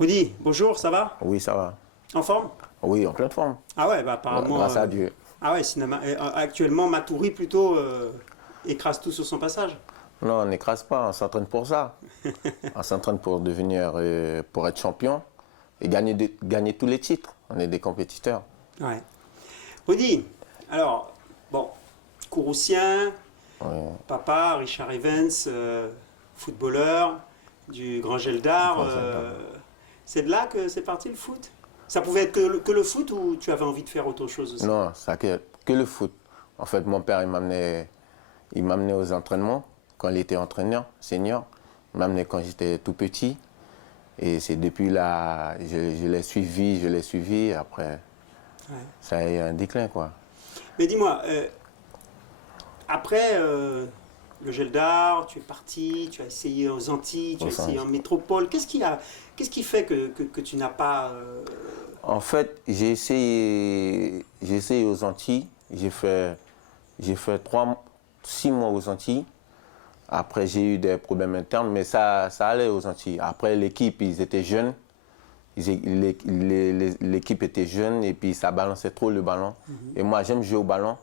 Rudy, bonjour, ça va? Oui, ça va. En forme? Oui, en pleine forme. Ah ouais, bah apparemment. Grâce à Dieu. Ah ouais, cinéma. Actuellement, Maturi plutôt écrase tout sur son passage. Non, on n'écrase pas, on s'entraîne pour ça. On s'entraîne pour devenir, pour être champion et gagner, gagner tous les titres. On est des compétiteurs. Ouais. Rudy, alors, bon, Kouroussien, Ouais, papa, Richard Evans, footballeur du Grand Geldar. Grand Geldar. C'est de là que c'est parti le foot? Ça pouvait être que le foot ou tu avais envie de faire autre chose aussi? non, ça que le foot. En fait, mon père, il m'amenait aux entraînements quand il était entraîneur, senior. Il m'amenait quand j'étais tout petit. Et c'est depuis là, je l'ai suivi. Après, Ouais. ça a eu un déclin, quoi. Mais dis-moi, après le Geldar, tu es parti, tu as essayé aux Antilles, tu as Aux essayé en Antilles. métropole. Qu'est-ce qui fait que tu n'as pas. En fait, j'ai essayé aux Antilles. J'ai fait 6 mois aux Antilles. Après, j'ai eu des problèmes internes, mais ça allait aux Antilles. Après, l'équipe, ils étaient jeunes. L'équipe était jeune et puis ça balançait trop le ballon. Et moi, j'aime jouer au ballon.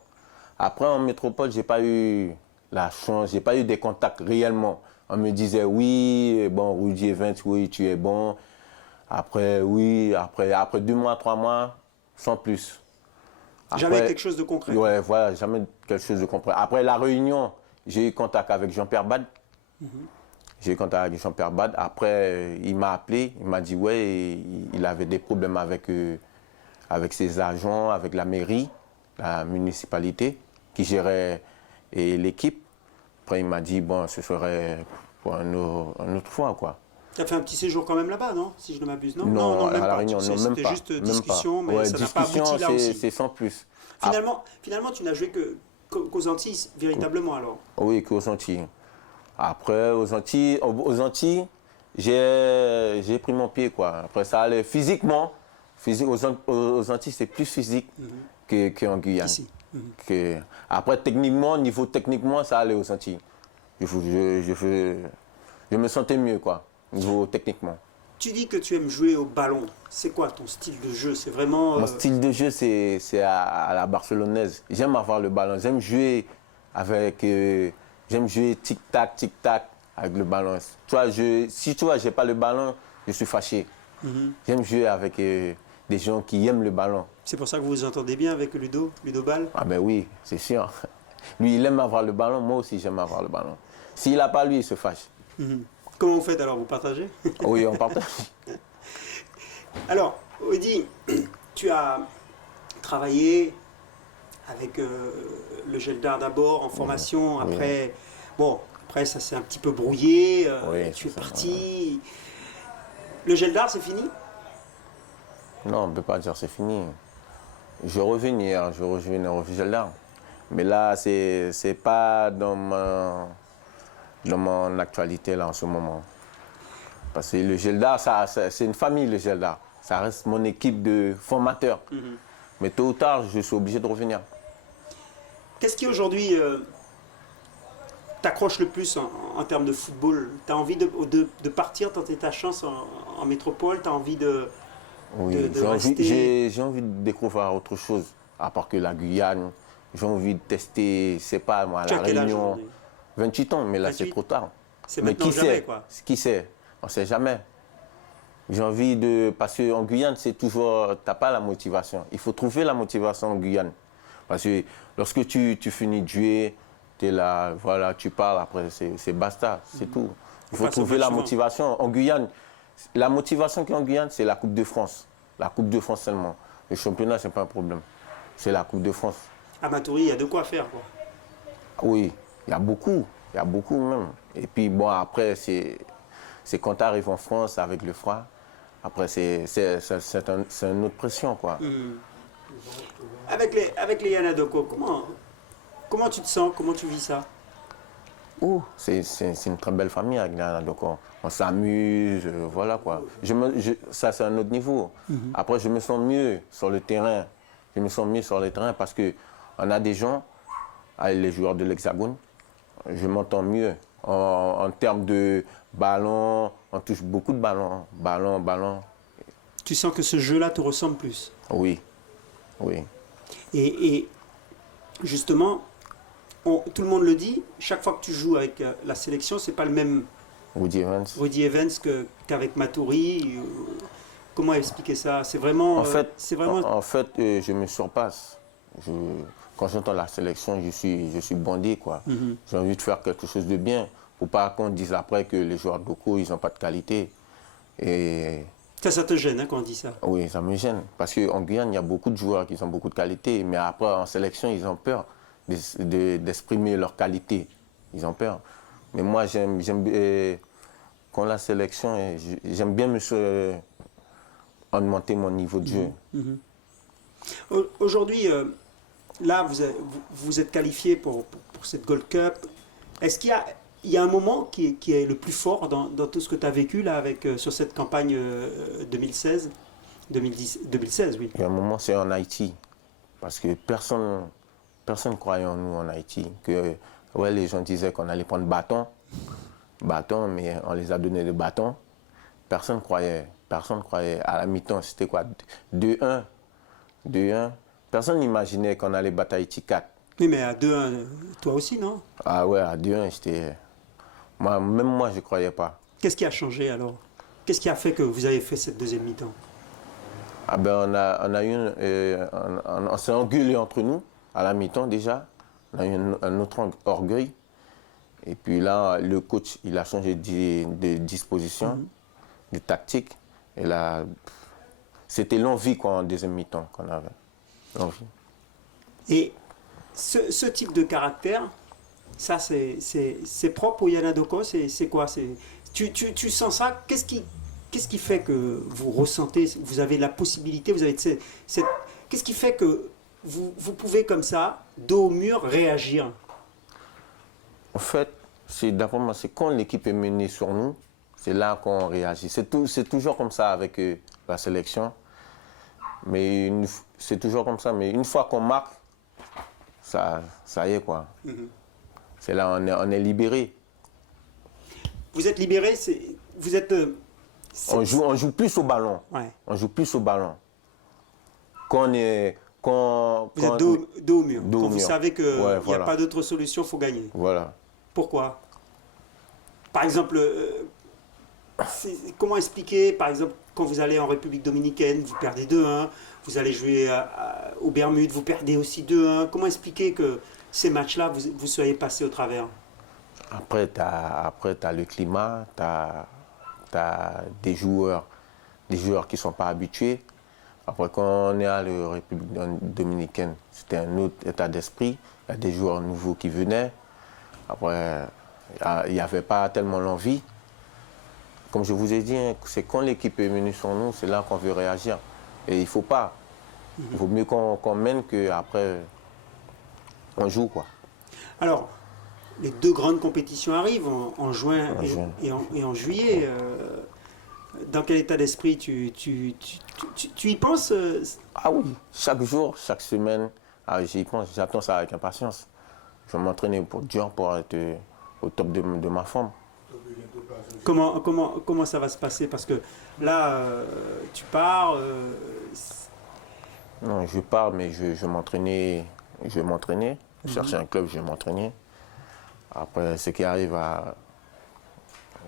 Après, en métropole, j'ai pas eu la chance, j'ai pas eu des contacts réellement. On me disait, oui, bon, Rudy Evans, oui, tu es bon. Après, oui, après 2 mois, 3 mois, sans plus. Jamais Après, quelque chose de concret. ouais, voilà, jamais quelque chose de compris. Après la réunion, j'ai eu contact avec Jean-Pierre Bad. J'ai eu contact avec Jean-Pierre Bad. Après, il m'a appelé, il m'a dit, ouais, il avait des problèmes avec ses agents, avec la mairie, la municipalité, qui gérait l'équipe. Après, il m'a dit, bon, ce serait pour une autre fois, quoi. Tu as fait un petit séjour quand même là-bas, non? Si je ne m'abuse, non? Non, Même à la pas. Réunion, non, même C'était pas. juste Même discussion, pas. mais Ouais, ça n'a pas discussion, abouti là aussi. c'est sans plus. Finalement, tu n'as joué qu'aux Antilles, véritablement alors. Oui, qu'aux Antilles. Après, aux Antilles, j'ai pris mon pied, quoi. Après, ça allait physiquement. Aux Antilles, c'est plus physique qu'en Guyane. Ici. Après, techniquement, ça allait aux Antilles. Je me sentais mieux, quoi, niveau techniquement. Tu dis que tu aimes jouer au ballon. C'est quoi ton style de jeu? C'est vraiment. Mon style de jeu, c'est à la barcelonaise. J'aime avoir le ballon. J'aime jouer avec. J'aime jouer tic-tac avec le ballon. Si tu vois, j'ai pas le ballon, je suis fâché. J'aime jouer avec des gens qui aiment le ballon. C'est pour ça que vous vous entendez bien avec Ludo Ball? Ah ben oui, c'est sûr. Lui, il aime avoir le ballon. Moi aussi, j'aime avoir le ballon. S'il n'a pas lui, il se fâche. Comment vous faites alors? Vous partagez? Oui, on partage. Alors, Audi, tu as travaillé avec le Geldar d'abord en formation. Oui. Après, bon, après ça s'est un petit peu brouillé. Oui, Tu es c'est ça, parti. Le Geldar, c'est fini? Non, on ne peut pas dire c'est fini. Je vais revenir au Vigel. Mais là, c'est pas dans mon actualité là en ce moment. Parce que le Geldar, c'est une famille, le Geldar. Ça reste mon équipe de formateurs. Mais tôt ou tard, je suis obligé de revenir. Qu'est-ce qui aujourd'hui t'accroche le plus en termes de football? Tu as envie de partir, tenter ta chance en métropole? Tu as envie de Oui, de rester. j'ai envie de découvrir autre chose, à part que la Guyane. J'ai envie de tester, c'est pas moi, Tu as la quel âge Réunion. aujourd'hui? 28 ans, mais là, c'est 28? trop tard. C'est Mais maintenant qui ou jamais, sait? quoi. Qui sait? On ne sait jamais. J'ai envie de. Parce qu'en Guyane, c'est toujours. Tu n'as pas la motivation. Il faut trouver la motivation en Guyane. Parce que lorsque tu finis de jouer, tu es là, voilà, tu parles, après, c'est basta, c'est tout. Il faut passe au trouver match la suivant. motivation. En Guyane, la motivation qui est en Guyane, c'est la Coupe de France. La Coupe de France seulement. Le championnat, ce n'est pas un problème. C'est la Coupe de France. À Maturi, il y a de quoi faire, quoi. Oui, il y a beaucoup. Il y a beaucoup même. Et puis, bon, après, c'est quand tu arrives en France avec le froid. Après, c'est une autre pression, quoi. Avec les Yanadoko, comment tu te sens? Comment tu vis ça? Oh, c'est une très belle famille avec Ghana. Donc, on s'amuse, voilà, quoi. Ça, c'est un autre niveau. Après, je me sens mieux sur le terrain. Je me sens mieux sur le terrain parce qu'on a des gens, avec les joueurs de l'Hexagone, je m'entends mieux En termes de ballon, on touche beaucoup de ballons. Ballon. Tu sens que ce jeu-là te ressemble plus. Oui, oui. Et justement, tout le monde le dit, chaque fois que tu joues avec la sélection, c'est pas le même Woody Evans. Rudy Evans qu'avec Maturi. Comment expliquer ça? C'est vraiment. En fait, je me surpasse. Quand j'entends la sélection, je suis bandé, quoi. J'ai envie de faire quelque chose de bien. Pour pas qu'on dise après que les joueurs locaux, ils n'ont pas de qualité. Et ça te gêne hein, quand on dit ça? oui, ça me gêne. Parce qu'en Guyane, il y a beaucoup de joueurs qui ont beaucoup de qualité. Mais après, en sélection, ils ont peur d'exprimer leur qualité. Ils ont peur. Mais moi, quand la sélection, j'aime bien augmenter mon niveau de jeu. Aujourd'hui, là, vous êtes qualifié pour cette Gold Cup. Est-ce qu'il y a un moment qui est le plus fort dans tout ce que tu as vécu là, sur cette campagne 2016 2016, oui. Il y a un moment, c'est en Haïti. Parce que personne ne croyait en nous en Haïti. Ouais, les gens disaient qu'on allait prendre bâton, mais on les a donné des bâtons. Personne ne croyait. À la mi-temps, c'était quoi? 2-1. Personne n'imaginait qu'on allait battre Haïti 4. Oui, mais à 2-1, toi aussi, non? Ah ouais, à 2-1, même moi, je ne croyais pas. Qu'est-ce qui a changé alors? Qu'est-ce qui a fait que vous avez fait cette deuxième mi-temps? Ah ben, on s'est engueulé entre nous, à la mi-temps déjà. On a eu un autre orgueil. Et puis là, le coach, il a changé de disposition, de tactique. Et là, c'était l'envie en deuxième mi-temps qu'on avait. L'envie. Et ce type de caractère, ça c'est propre au Yanadoko, c'est quoi? Tu sens ça? Qu'est-ce qui fait que vous ressentez, vous avez la possibilité, vous avez qu'est-ce qui fait que vous pouvez comme ça, dos au mur, réagir? En fait, d'après moi, c'est quand l'équipe est menée sur nous, c'est là qu'on réagit. C'est toujours comme ça avec la sélection. Mais c'est toujours comme ça. Mais une fois qu'on marque, ça y est, quoi. C'est là, on est libéré. Vous êtes libéré, vous êtes... On joue plus au ballon. Ouais. On joue plus au ballon. Vous êtes dos au mur. Quand vous savez qu'il n'y a pas d'autre solution, il faut gagner. Voilà. Pourquoi? Par exemple, comment expliquer, par exemple, quand vous allez en République dominicaine, vous perdez 2-1, vous allez jouer aux Bermudes, vous perdez aussi 2-1. Comment expliquer que ces matchs-là, vous soyez passé au travers? Après, tu as le climat, tu as des joueurs qui ne sont pas habitués. Après, quand on est à la République dominicaine, c'était un autre état d'esprit. Il y a des joueurs nouveaux qui venaient. Après, il n'y avait pas tellement l'envie. Comme je vous ai dit, c'est quand l'équipe est menée sur nous, c'est là qu'on veut réagir. Et il ne faut pas. Il vaut mieux qu'on mène qu'après, on joue, quoi. Alors, les deux grandes compétitions arrivent en juin et en juillet. Dans quel état d'esprit tu y penses? Ah oui, chaque jour, chaque semaine, j'y pense, j'attends ça avec impatience. Je vais m'entraîner dur pour être au top de ma forme. Comment ça va se passer? Parce que là, tu pars... Non, je pars, mais je vais m'entraîner. Chercher un club, je vais m'entraîner. Après, ce qui arrive,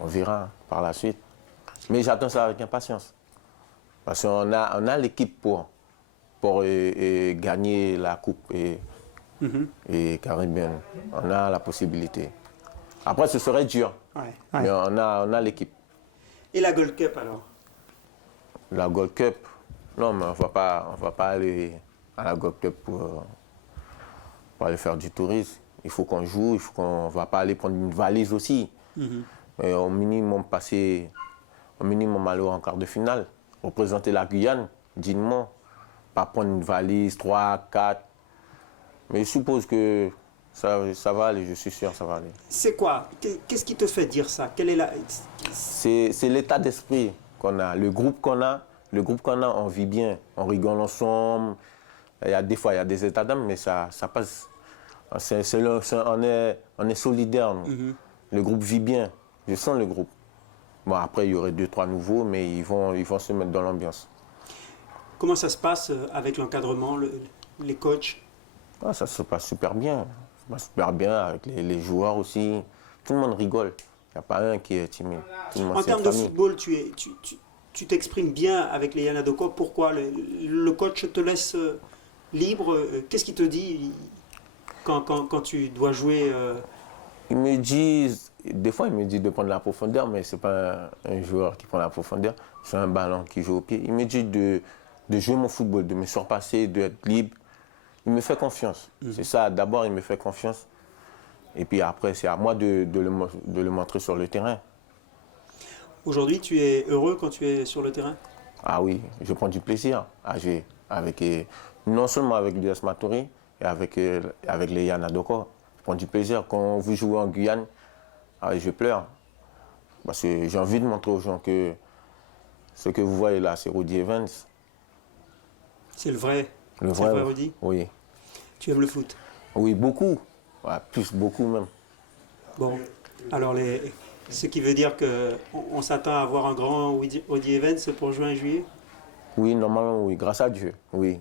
on verra par la suite. Mais j'attends ça avec impatience. Parce qu'on a l'équipe pour gagner la Coupe et caribéenne. On a la possibilité. Après, ce serait dur. Ouais. Mais on a l'équipe. Et la Gold Cup alors? La Gold Cup, non, mais on va pas aller à la Gold Cup pour aller faire du tourisme. Il faut qu'on joue, on va pas aller prendre une valise aussi. Et au minimum aller en quart de finale, représenter la Guyane dignement, pas prendre une valise, 3, 4. Mais je suppose que ça va aller, je suis sûr, ça va aller. C'est quoi? Qu'est-ce qui te fait dire ça? C'est l'état d'esprit qu'on a, le groupe qu'on a, on vit bien, on rigole ensemble. Des fois, il y a des états d'âme, mais ça passe. On est solidaires. Le groupe vit bien. Je sens le groupe. Bon, après, il y aurait 2-3 nouveaux, mais ils vont se mettre dans l'ambiance. Comment ça se passe avec l'encadrement, les coachs? Ah, ça se passe super bien. Ça se passe super bien avec les joueurs aussi. Tout le monde rigole. Il n'y a pas un qui est timide. Tout le monde, En c'est termes une de famille. football, tu t'exprimes bien avec les Yanadoko. Pourquoi le coach te laisse libre? Qu'est-ce qu'il te dit quand tu dois jouer Ils me disent, des fois, ils me disent de prendre la profondeur, mais ce n'est pas un joueur qui prend la profondeur, c'est un ballon qui joue au pied. Il me dit de jouer mon football, de me surpasser, d'être libre. Il me fait confiance. C'est ça, d'abord, il me fait confiance. Et puis après, c'est à moi de le montrer sur le terrain. Aujourd'hui, tu es heureux quand tu es sur le terrain? Ah oui, je prends du plaisir à jouer avec, non seulement avec l'US Matouri et avec les Yanadoko. Je prends du plaisir. Quand vous jouez en Guyane, ah, je pleure. Parce que j'ai envie de montrer aux gens que ce que vous voyez là, c'est Rudy Evans. C'est le vrai. Le C'est le vrai vrai, Rudy. oui. Tu aimes le foot? Oui, beaucoup. Ouais, plus, beaucoup même. Bon, alors ce qui veut dire qu'on s'attend à avoir un grand Rudy Evans pour juin et juillet? Oui, normalement, oui. Grâce à Dieu, oui.